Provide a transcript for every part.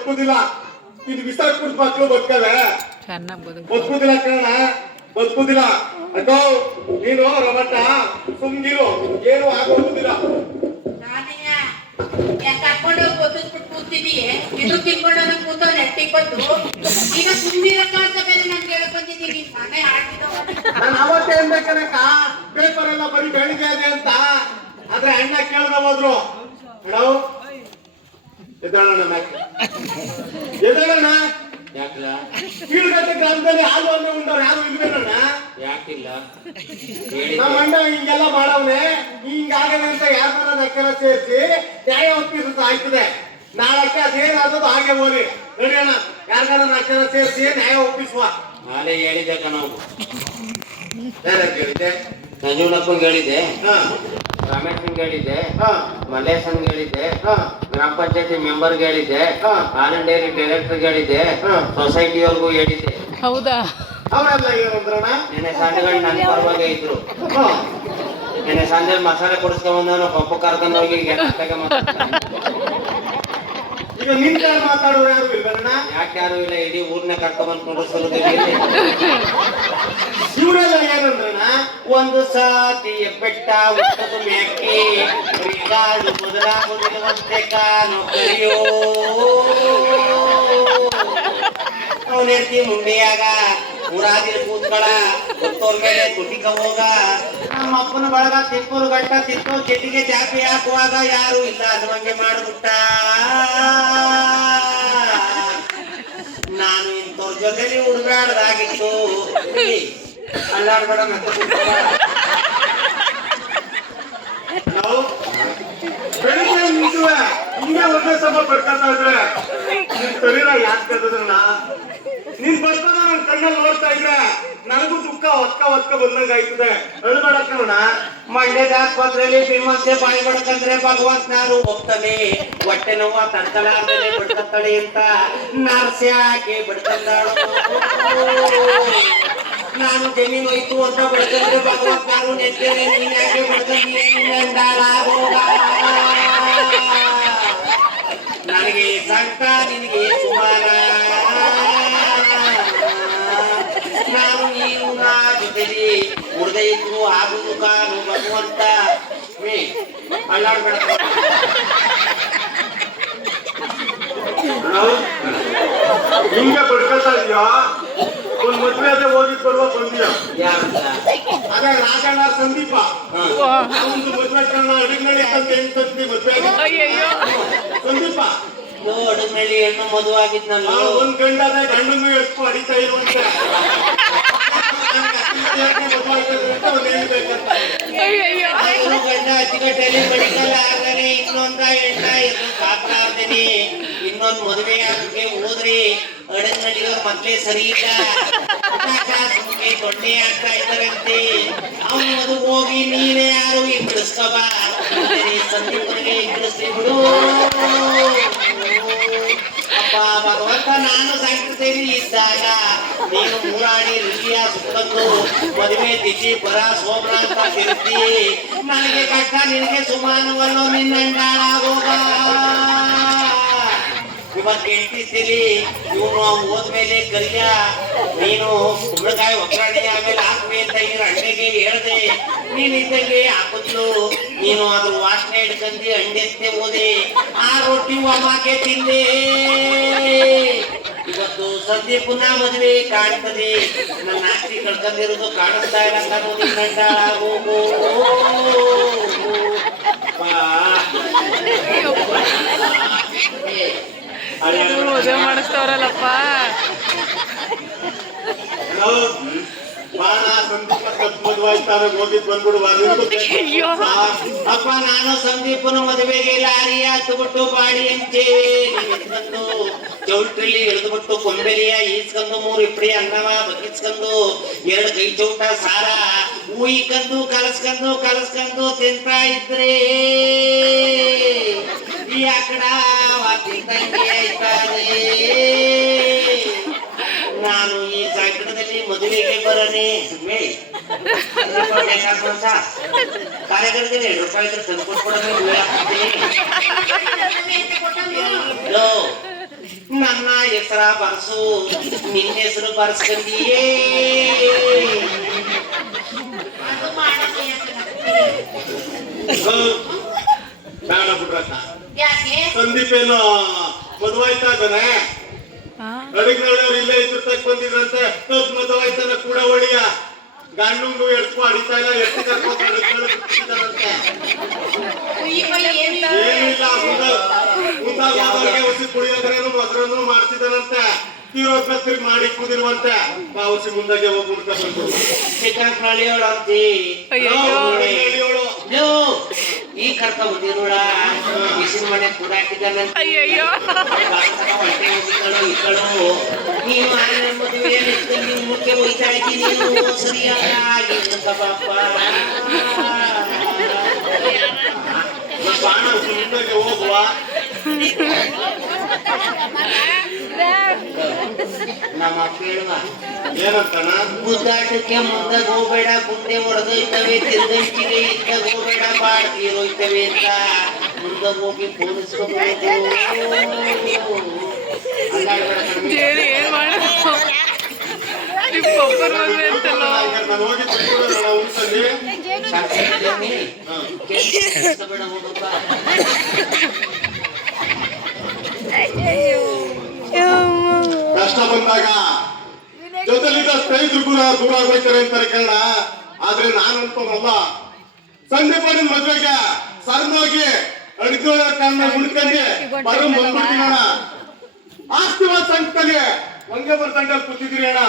ಬದುಕುದಿಲ್ಲ. ಇದು ಬಿಸಾಕ್ಬಿಟ್ಟು ಮಕ್ಕಳು ಬದುಕವೆ ಬದುಕುದಿಲ್ಲ ಕಣ, ಬದುಕುದಿಲ್ಲ. ಅಕ್ಕೋ ನೀನು ರಮಟ ಸುಮ್ಗಿರು, ಏನು ಆಗೋದಿಲ್ಲ. ಕರ್ಕೊಂಡು ಬದುಕ್ಬಿಟ್ಟು ಕೂತಿದೀಯ, ಇದು ತಿನ್ಕೊಂಡು ಕೂತ ನೆಟ್ಟಿಗೆ ಬಂದು ಈಗ ಸುಮ್ಮಿರಕ್ಕ ಅಂತ ಬೇರೆ ನನ್ಗೆ ಹೇಳ್ಕೊಂತಿದ್ದೀವಿ. ನಾನೇ ಆಡ್ತಿದ್ದವ. ನಾನು ಅವತ್ತೇ ಅನ್ಬೇಕನಕ್ಕ, ಪೇಪರ್ ಎಲ್ಲ ಬರೀ ಬೆಳಿಗ್ಗೆ ಇದೆ ಅಂತ. ಆದ್ರೆ ಅಣ್ಣ ಕೇಳ್ದ ಹೋದ್ರು, ಮೇಡವ್ ಎದ್ದೇಳೋಣ ಎದ್ದೇಳೋಣ. ಯಾಕಲ್ಲ ಕೀಳ್ಗಟ್ಟೆ ಗ್ರಾಮದಲ್ಲಿ ಹಾಲು ಅನ್ನ ಉಂಡವ್ರು ಯಾರು ಇಲ್ವೇನಣ್ಣ? ಯಾಕಿಲ್ಲ ನಮ್ಮ ಅಣ್ಣ ಹಿಂಗೆಲ್ಲ ಮಾಡವ್ನೆ, ಹಿಂಗಾಗವೆ ಅಂತ ಯಾರನ್ನ ನಕ್ಕೆಲ್ಲ ಸೇರಿಸಿ ನ್ಯಾಯ ಒಪ್ಪಿಸುತ್ತ ಆಯ್ತದೆ. ನಾಳಕ್ಕೆ ಅದೇನಾದದು ಹಾಗೆ ಹೋಗಿ ನೋಡಿ ಅಣ್ಣ, ಯಾರಿಗಾರ ನಕ್ಕೆಲ್ಲ ಸೇರಿಸಿ ನ್ಯಾಯ ಒಪ್ಪಿಸುವ. ನಾಳೆ ಹೇಳಿದ್ದೆ ನಾವು ಯಾರ ಕೇಳಿದ್ದೆ? ನಂಜುನಪ್ಪಂಗೆ ಹೇಳಿದ್ದೆ, ರಮೇಶನ್ಗೆ ಹೇಳಿದ್ದೆ, ಮಲ್ಲೇಶನ್ಗೆ ಹೇಳಿದ್ದೆ, ಗ್ರಾಮ ಪಂಚಾಯತಿ ಮೆಂಬರ್ಗೆ ಹೇಳಿದ್ದೆ, ಆನಂದ್ ಡೈರಿ ಡೈರೆಕ್ಟರ್ಗೆ ಹೇಳಿದ್ದೆ, ಸೊಸೈಟಿಯವ್ರಿಗೂ ಹೇಳಿದ್ದೆ. ಹೌದಾ? ಅವರೆಲ್ಲ ಏನಂದ್ರಣ್ಣ? ನೆನೆ ಸಂಜೆಗಳು ನನ್ನ ಪರವಾಗಿ ಇದ್ರು. ನೆನೆ ಸಂಜೆ ಮಸಾಲೆ ಕೊಡಿಸ್ಕೊಂಡ್ ಪಪ್ಪು ಕರ್ಕೊಂಡು ಹೋಗಿ ಈಗ ನಿನ್ ಯಾರು ಮಾತಾಡೋರು ಯಾರು ಇಲ್ವಣ್ಣ? ಯಾಕೆ ಯಾರು ಇಲ್ಲ, ಇಡೀ ಊರ್ನ ಕರ್ಕೊಂಡ್ ಕುಡಿಸೋದು. ಇವರೆಲ್ಲ ಏನಂದ್ರಣ್ಣ? ಒಂದು ಸಾತಿ ಬೆಟ್ಟ ಉತ್ತದ ಮ್ಯಾಕೆ ಗಾಡು ಬದಲಾಗುವುದಿಲ್ಲವಂತೆ ಕಾನು ಕರಿಯೋ ಅವನೆರ್ತಿ ಮುಂಡೆಯಾಗ ಊರಾದಿನ ಕೂತ್ಗಳ ಗೊತ್ತೋರ್ ಮೇಲೆ ಗುಟಿಕ ಹೋಗ. ನಮ್ಮ ಅಪ್ಪನ ಬಳಗ ತಿಪ್ಪೂರು ಗಂಟ ತಿಪ್ಪು ಚೆಟ್ಟಿಗೆ ಚಾಪಿ ಹಾಕುವಾಗ ಯಾರು ಇಲ್ಲ ಅನ್ನುವಂಗೆ ಮಾಡ್ಬಿಟ್ಟ. ನಾನು ಇಂಥವ್ರ ಜೊತೆಲಿ ಹುಡುಗಾಡ್ದಾಗಿತ್ತು. ಅಲ್ಲಾಡ್ಬೇಡ ನಾವು ಬೆಳಿಗ್ಗೆ ನಿಂತುವೆ ಹಿಂಗೆ ಒಂದೇ ಸಮ ಬರ್ಕೊತಾ ಇದ್ರೆ ನಿನ್ ಶರೀರ ಯಾಕೆ ಕದದ್ರಣ್ಣ? ನೀನ್ ಬರ್ತಾನ ನನ್ ಕಣ್ಣಲ್ಲಿ ನೋಡ್ತಾ ಇದ್ರೆ ನನಗೂ ದುಃಖ ಒಕ್ಕ ಬಂದಂಗ ಆಯ್ತದೆ. ಅಳ್ಬೇಡಕ್ಕಣ. ಮಂಡ್ಯದ ಆಸ್ಪತ್ರೆಯಲ್ಲಿ ಭೀಮಂತೆ ಬಾಯಿ ಬಡ್ಕಂದ್ರೆ ಭಗವಂತನಾರು ಹೋಗ್ತಾನೆ. ಹೊಟ್ಟೆ ನೋವ ತಡ್ಕಲಾರ್ದೇನೆ ಬಿಡ್ಕತ್ತಾಳೆ ಅಂತ ನರ್ಸೆ ಹಾಕಿ ಬಿಡ್ಕಂದಾಳು. ನಾನು ಜಮೀನು ಹೋಯ್ತು ಅಂತ ಬಿಡ್ಕಂದ್ರೆ ಭಗವಂತನಾರು ನೆತ್ತೇನೆ ನೀನ್ ಯಾಕೆ ಬಿಡ್ಕಂದಿ ಹೋಗ. ನನಗೆ ಸಂಕ ನಿನಗೆ ಸುಮಾರ, ನಾನು ನೀನು ನಾ ಜೊತೆಲಿ ಉಡ್ದೆ ಇದ್ರು ಆಗುದು ಕಾನು ಭಗವಂತ. ಅಲ್ಲಾಡ್ಬೇಡ. ಹಿಂಗೆ ಬಡ್ಕೊತಾ ಇದೀಯಾ? ಒಂದ್ ಮದ್ವೆ ಅದೇ ಹೋಗಿದ್ ಬರುವ ಬಂದಿಯ ಯಾರಂತ? ಅದೇ ರಾಜಣ್ಣ ಸಂದೀಪ ಒಂದು ಮದ್ವೆ ಕಣ್ಣ ಅಡಿಗ್ನಳ್ಳಿ ಅಂತ ಹೆಣ್ ತಂದಿ ಮದ್ವೆ ಸಂದೀಪ. ಅಡುಗನಳ್ಳಿ ಹೆಣ್ಣು ಮದುವಾಗಿದ್ನಲ್ಲ, ಒಂದ್ ಗಂಡ ಅದೇ ಗಂಡನ್ನು ಎಷ್ಟು ಅಡಿತಾ ಇರುವಂತ ಗಂಡ ಅಚ್ಚುಕಟ್ಟಲ್ಲಿ ಮೆಡಿಕಲ್ ಆಗನೆ ಇನ್ನೊಂದ ಹೆಣ್ಣ ಎದ್ದು ಕಾಪಾಡ್ತೀನಿ. ಇನ್ನೊಂದ್ ಮದುವೆ ಆಗಕ್ಕೆ ಹೋದ್ರಿ ಅಡಗ್ನಳ್ಳಿಯವ್ರ ಮೊದ್ಲೇ ಸರಿ ಇಲ್ಲ, ಸುಮ್ಗೆ ದೊಡ್ಡೆ ಆಗ್ತಾ ಇದ್ದಾರಂತೆ. ಅವನು ಮದುವೆ ಹೋಗಿ ನೀನೇ ಯಾರು ಈಗ ಬಿಡಿಸ್ಕಬ ಸಂದೀಪನಿಗೆ ಬಿಡಿಸ್ಲಿ ಬಿಡು. ಅಪ್ಪ ಭಗವಂತ, ನಾನು ಸಂಕಟದಲ್ಲಿ ಇದ್ದಾಗ ನೀನು ಮೂರಾಣಿ ರುಚಿಯ ಸುತ್ತಂದು ಮದುವೆ ತಿಥಿ ಪರ ಸೋಮನ ಅಂತ ತಿರುತ್ತಿ ನನಗೆ ಕಷ್ಟ ನಿನಗೆ ಸುಮಾನವಲ್ಲೋ ನಿನ್ನಂಡಾಳಾಗೋಗ. ಇವತ್ತು ಎಂಟಿಸ್ತೀರಿ ಇವನು ಹೋದ್ಮೇಲೆ ಕರಿಯ ನೀನು ಕುಂಬಳಕಾಯಿ ಒಗ್ಗರಣೆ ಆಮೇಲೆ ಹಾಕುವೆ ಅಂತ ಇರೋ ಅಂಡೆಗೆ ಹೇಳ್ದೆ. ನೀನ್ ಇದ್ದಂಗೆ ಹಾಕಿದ್ಲು, ನೀನು ಅದ್ರ ವಾಸನೆ ಹಿಡ್ಕಂದಿ ಅಂಡೆತ್ತೆ ಹೋದೆ. ಆ ರೊಟ್ಟಿ ಒಮ್ಮಾಕೆ ತಿಂದೆ. ಇವತ್ತು ಸಂದೀಪನ ಮದುವೆ ಕಾಣ್ತದೆ, ನನ್ನ ಆಸ್ತಿ ಕಳ್ಕೊಂಡಿರೋದು ಕಾಣಿಸ್ತಾ ಇಲ್ಲ ಅನ್ನೋದು ಹೋಗು. ಮದುವೆ ಮಾಡಿಸ್ತವ್ರಲ್ಲಪ್ಪ. ಅಪ್ಪ ನಾನು ಸಂದೀಪನ ಮದುವೆಗೆ ಲಾರಿ ಹತ್ತುಬಿಟ್ಟು ಬಾಡಿ ಹಂಚೇವೆ ನಿಂತ್ಕೊಂಡು ಚೌಟ್ರಲ್ಲಿ ಎಳೆದ್ಬಿಟ್ಟು ಕೊಂಬೆಲಿಯ ಈಸ್ಕೊಂಡು 3 ಇಪ್ಪಡಿ ಅನ್ನವ ಬಗ್ಗಿಸ್ಕೊಂಡು 2 ಕೈ ಚೌಟ ಸಾರ ಉಯ್ಕೊಂಡು ಕಲಸ್ಕೊಂಡು ತಿಂತಾ ಇದ್ರೆ ಈ ಆಕಡ ತಿಂತಂಗೆ ಆಯ್ತಾದೆ. ನಾನು ಈ ಸಂಕಟದಲ್ಲಿ ಮದುವೆಗೆ ಬರನೆ ಕಾರ್ಯಕರ್ತೇನೆ 2 ರೂಪಾಯಿ ತಂದು ಕೊಟ್ಬಿಡೋದು. ನನ್ನ ಹೆಸರ ಬರ್ಸು, ನಿನ್ನ ಹೆಸರು ಬರ್ಸ್ಕೊಂಡಿಯೇ. ಅದು ಮಾಡಕ್ಕೆ ಬೇಡ ಬಿಡ್ರಕ್ಕ. ಯಾಕೆ ಸಂದೀಪ್ ಏನು ಮದುವಾಯ್ತಾ ಇದ್ದಾನೆ? ಅಡಿಗ್ನವ್ರು ಇಲ್ಲೇ ಇದ್ರ ತಕ್ಕ ಬಂದಿದ್ರಂತೆ. ಮದುವಾಯ್ತಾನ ಕೂಡ ಒಳಿಯ ಗಂಡು ಎಡ್ಕೊ ಅಡಿತಾ ಇಲ್ಲ, ಎತ್ತಿ ಕರ್ಕೊಂಡ್ರಂತೆ. ಏನಿಲ್ಲ ಏನಿಲ್ಲ, ಮುಂದಾಗೆ ಹೊಸಿ ಕುಡಿಯೋದ್ರೇನು ಮೊಸರನ್ನು ಮಾಡ್ತಿದ್ದಾನಂತೆ. ತೀರೋದ್ನ ತಿರ್ಗಿ ಮಾಡಿ ಕುದಿರುವಂತೆ ಬಾವುಸಿ ಮುಂದಾಗೆ ಹೋಗಿ ಮುಡ್ಕ ಬಂದು ಚಿಕನ್ ಕಳಿಯೋಳಂತಿ ಈ ಕರ್ಕ ಬಂದಿರೋಳ ಬಿಸಿನ ಮನೆ ಕೂಡ ಹಾಕಿದ್ದಾನಂತೆ. ಹೊಟ್ಟೆ ಹೋಗಿದ್ದಳು ಇಕ್ಕಳು. ನೀನು ಆನೆ ಮದುವೆ ನಿನ್ ಮುಖ್ಯ ಹೋಯ್ತಾ ಇದ್ದೀನಿ. ನೀನು ಸರಿಯಾಗಿ ಬಾಪ ಬಾಣ ಮುಂದಾಗೆ ಹೋಗುವ. ನಮ್ಮ ಕೇಳುವ ಏನಂತಾನ? ಗುದ್ದಾಟಕ್ಕೆ ಮುಂದಾಗ ಹೋಗ್ಬೇಡ, ಮುಂದೆ ಹೊಡೆದೋಯ್ತವೆ. ತಿರುಗಂಚಿಗೆ ಇದ್ದಾಗ ಹೋಗ್ಬೇಡ, ಬಾಡ್ತೀರೋಯ್ತವೆ ಅಂತ ಮುಂದಾಗ ಹೋಗಿ ಪೋಲಿಸ್ಕೋಬೇಕು. ನಾನು ಹೋಗಿ ಉಂಟಲ್ಲಿ ಬೇಡ ಹೋಗಪ್ಪ. ಕಷ್ಟ ಬಂದಾಗ ಜೊತೆಲಿದ್ದ ಸ್ನೇಹಿತರು ಕೂಡ ದೂರ ಆಗ್ಬೇಕಾರೆ ಅಂತಾರೆ ಕನ್ನಡ. ಆದ್ರೆ ನಾನಂತಲ್ಲ, ಸಂದೀಪನ ಮದ್ವೆಗೆ ಸರ್ನೋಗಿ ಅಡಿಗೆ ಕಾರಣ ಉಣ್ಕಂಡು ಬರೋ ಬಂದ್ಬಿಡ್ತೀನಿ ಅಣ್ಣ. ಆಸ್ತಿವಾದ ಸಂಘದಲ್ಲಿ ಹಂಗೆ ಬರ್ದಂಡಲ್ಲಿ ಕೂತಿದ್ರಿ ಅಣ್ಣ.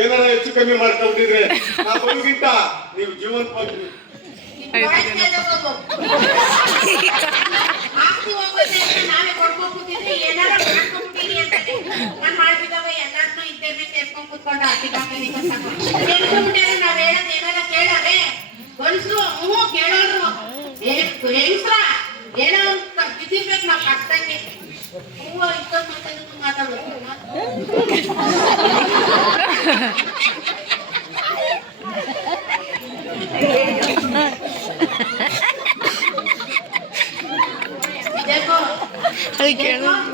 ಏನಾರ ಹೆಚ್ಚು ಕಮ್ಮಿ ಮಾಡ್ಕೊಂಡಿದ್ರೆ ನಾ ಬಂದ್ಗಿಂತ ನೀವು ಜೀವಂತ ಆಸ್ತಿ ಹೋಗೋದೇ ನಾವೇ ಕೊಡ್ಕೊಂಡ್ಬಿಟ್ಟಿದ್ರೆ ಏನಾರ ಮಾಡ್ಕೊಂಡ್ಬಿಟ್ಟಿನಿ ಅಂತಾನೆ. ನಾನ್ ಮಾಡ್ಬಿದ್ದಾವ ಎಲ್ಲಾರ್ನೂ ಇದ್ದೇನೆ ಸೇರ್ಕೊಂಡ್ ಕೂತ್ಕೊಂಡು ಆಡ್ತಿದ್ದಾಗ್ಬಿಟ್ಟಾರೆ. ನಾವ್ ಹೇಳೋದ್ ಏನಾರ ಕೇಳಾರೆ ಗಂಡ್ಸ್ರು ಹ್ಞೂ ಕೇಳೋರು. ಹೆಂಗ್ಸ್ರ ಏನೋ ಬಿದ್ದಿರ್ಬೇಕು ನಾವ್ ಕಷ್ಟಂಗೆ. ಹೂವ ಇಷ್ಟೊಂದು ಮಾತಾಡೋದು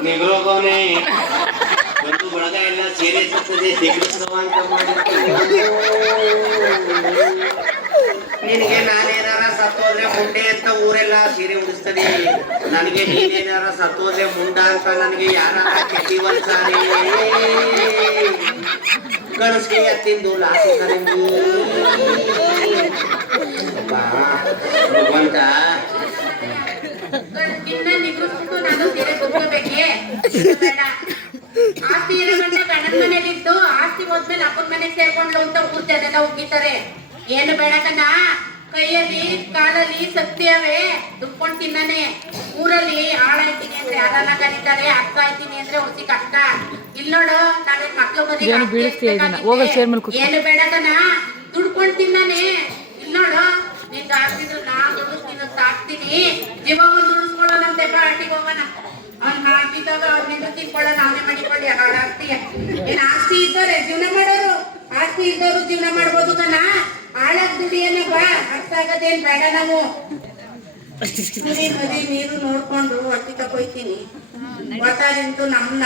ನಿಗ್ರೋಗವನೇ ಬಂದು ಬಳಗ ಎಲ್ಲ ಸೀರೆ ಸತ್ತದೆ ಸಿಗ್ಲಿಸ್ತವ ಅಂತ ಮಾಡಿರ್ತೀವಿ. ನಿನಗೆ ನಾನೇನಾರ ಸತ್ತೋದ್ರೆ ಮುಂಡೆ ಅಂತ ಊರೆಲ್ಲ ಸೀರೆ ಉಡಿಸ್ತದೆ. ನನಗೆ ನೀನೇನಾರ ಸತ್ತೋದ್ರೆ ಮುಂಡ ಅಂತ ನನಗೆ ಯಾರ ಕೆಟ್ಟಿವಲ್ಸಾರೆ. ಗಣಸ್ಗೆ ಎತ್ತಿಂದು ಲಾಸಿ ಕರೆಂದು ಭಗವಂತ ನಿನ್ನ ನಿಗ್ರಹಿಸ್ಬಿಟ್ಟು ನಾನು ಸೀರೆ ಕೊಡ್ಕೋಬೇಕೆ? ಬೇಡ. ಆಸ್ತಿ ಇರೋ ಗಂಡ ಗಂಡನ ಮನೇಲಿದ್ದು ಆಸ್ತಿ ಹೋದ್ಮೇಲೆ ಅಪ್ಪನ ಮನೆಗೆ ಸೇರ್ಕೊಂಡ್ಲು ಅಂತ ಊರ್ ಜನ ಉಗ್ಗಿತಾರೆ. ಏನು ಬೇಡ ಕಣ್ಣ, ಕೈಯಲ್ಲಿ ಕಾಲಲ್ಲಿ ಸತ್ಯವೇ ದುಡ್ಕೊಂಡು ತಿನ್ನನೆ. ಊರಲ್ಲಿ ಹಾಳಾಯ್ತೀನಿ ಅಂದ್ರೆ ಯಾರನ್ನ ಕರೀತಾರೆ, ಅರ್ಥ ಆಯ್ತೀನಿ ಅಂದ್ರೆ ಹೊಸಿ ಕಷ್ಟ. ಇಲ್ಲಿ ನೋಡು, ನಾವೇನ್ ಮಕ್ಳು ಮದುವೆ ಏನು ಬೇಡ ಕಣ್ಣ, ದುಡ್ಕೊಂಡು ತಿನ್ನನೆ. ಇಲ್ಲಿ ನೋಡು, ನಿನ್ ಹಾಕ್ತಿದ್ರು ನಾ ದುಡಿಸ್ತೀನಿ ಸಾಕ್ತೀನಿ. ಜೀವ ಒಂದು ಉಳಿಸ್ಕೊಳ್ಳೋಣಂತೆ ಬಾ, ಆಟಿಗೆ ಹೋಗೋಣ. ಅವ್ನ್ ಹಾಕಿದಾಗ ಅವ್ನಿಂದ ತಿನ್ಕೊಳ್ಳೋಣ, ಅವನೇ ಮಾಡಿಕೊಳ್ಳಿ ಹಾಳಾಗ್ತೀಯ. ಏನ್ ಆಸ್ತಿ ಇದ್ದವ್ರೆ ಜೀವನ ಮಾಡೋರು, ಆಸ್ತಿ ಇದ್ದವರು ಜೀವನ ಮಾಡ್ಬೋದು ಕಣ. ಹಾಳಾಗ್ ದುಡಿಯನ ಬಾ, ಅರ್ಥ ಆಗದೇನ್ ಬೇಡ. ನಾವು ಮದಿ ನೀರು ನೋಡ್ಕೊಂಡು ಹೊಟ್ಟಿ ತಗೊಯ್ತೀನಿ. ಗೊತ್ತಾರಿಂಟು ನನ್ನ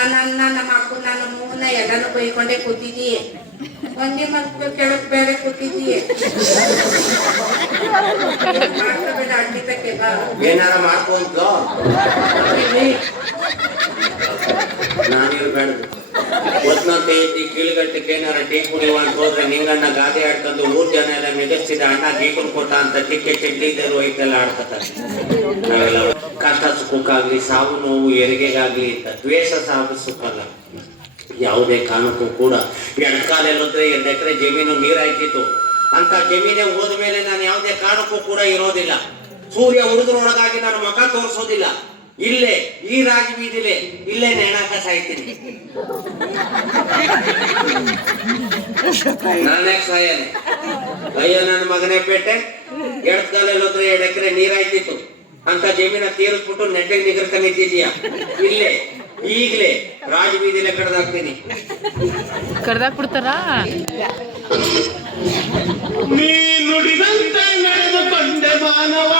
ನಮ್ಮ ಅಕ್ಕ ನನ್ನ ಮೂವನ್ನ ಎಲ್ಲಾನು ಕೊಯ್ಕೊಂಡೇ ಕೂತಿದೀಯ. ಒಂದೇ ಮಕ್ಕಳು ಕೆಳಕ್ ಬೇರೆ ಕೂತಿದೀಯ. ಮಾಡ್ಕೋಬೇಡ, ಅಡ್ಡಿಬೇಕೆ ಬಾ. ಏನಾರ ಮಾಡ್ಕೊಂತ ನಾನಿರ್ಬೇಡ್ದು ಒತ್ನಂತೆ ಐತಿ ಕೀಳುಗಟ್ಟಕ್ಕೆ ಏನಾರ ಟೀ ಕುಡಿಯುವ ಅಂತ ಹೋದ್ರೆ ನಿಂಗಣ್ಣ ಗಾದೆ ಆಡ್ಕೊಂಡು ಊರ್ ಜನ ಎಲ್ಲ ಮೆಗಸ್ತಿದ ಅಣ್ಣ ಟೀಕನ್ ಕೊಟ್ಟ ಅಂತ ಟಿಕ್ಕೆ ಚೆಡ್ಲಿದ್ದರು ಐತೆಲ್ಲ ಆಡ್ಕೊತಾರೆ. ನಾವೆಲ್ಲ ಕಷ್ಟ ಸುಖಕ್ಕಾಗ್ಲಿ, ಸಾವು ನೋವು ಹೆರಿಗೆಗಾಗ್ಲಿ ದ್ವೇಷ ಸಾವು ಸುಖಲ್ಲ. ಯಾವುದೇ ಕಾರಣಕ್ಕೂ ಕೂಡ ಎಡಕಾಲೆಲ್ಲದ್ರೆ 2 ಎಕರೆ ಜಮೀನು ನೀರಾಯ್ತಿತ್ತು ಅಂತ ಜಮೀನೇ ಹೋದ್ಮೇಲೆ ನಾನು ಯಾವುದೇ ಕಾರಣಕ್ಕೂ ಕೂಡ ಇರೋದಿಲ್ಲ. ಸೂರ್ಯ ಹುಡುಗರೊಳಗಾಗಿ ನಾನು ಮುಖ ತೋರಿಸೋದಿಲ್ಲ. ಇಲ್ಲೇ ಈ ರಾಗಿ ಬೀದಿಲೆ ಇಲ್ಲೇ ನೇಣಾಕ ಸಾಯ್ತೀನಿ. ನಾನೇ ಸಾಯನೆ. ಅಯ್ಯೋ ನನ್ನ ಮಗನೇ ಪೇಟೆ, ಎಡಕಾಲೆಲ್ಲದ್ರೆ 2 ಎಕರೆ ನೀರಾಯ್ತಿತ್ತು ಅಂತ ಜಮೀನ ತೀರಿಸ್ಬಿಟ್ಟು ನೆಟ್ಟಿಗೆ ನಿಗರ್ಕೊಂಡಿದ್ದೀಯ. ಇಲ್ಲೇ ಈಗಲೇ ರಾಜ ಬೀದಿಲೆ ಕಡ್ದಾಕ್ತೀನಿ. ಕಡ್ದಾಕ್ಬಿಡ್ತಾರ. ನೀ ನುಡಿದಂತೆ ನಡೆದು ಬಂದೆ ಮಾನವ.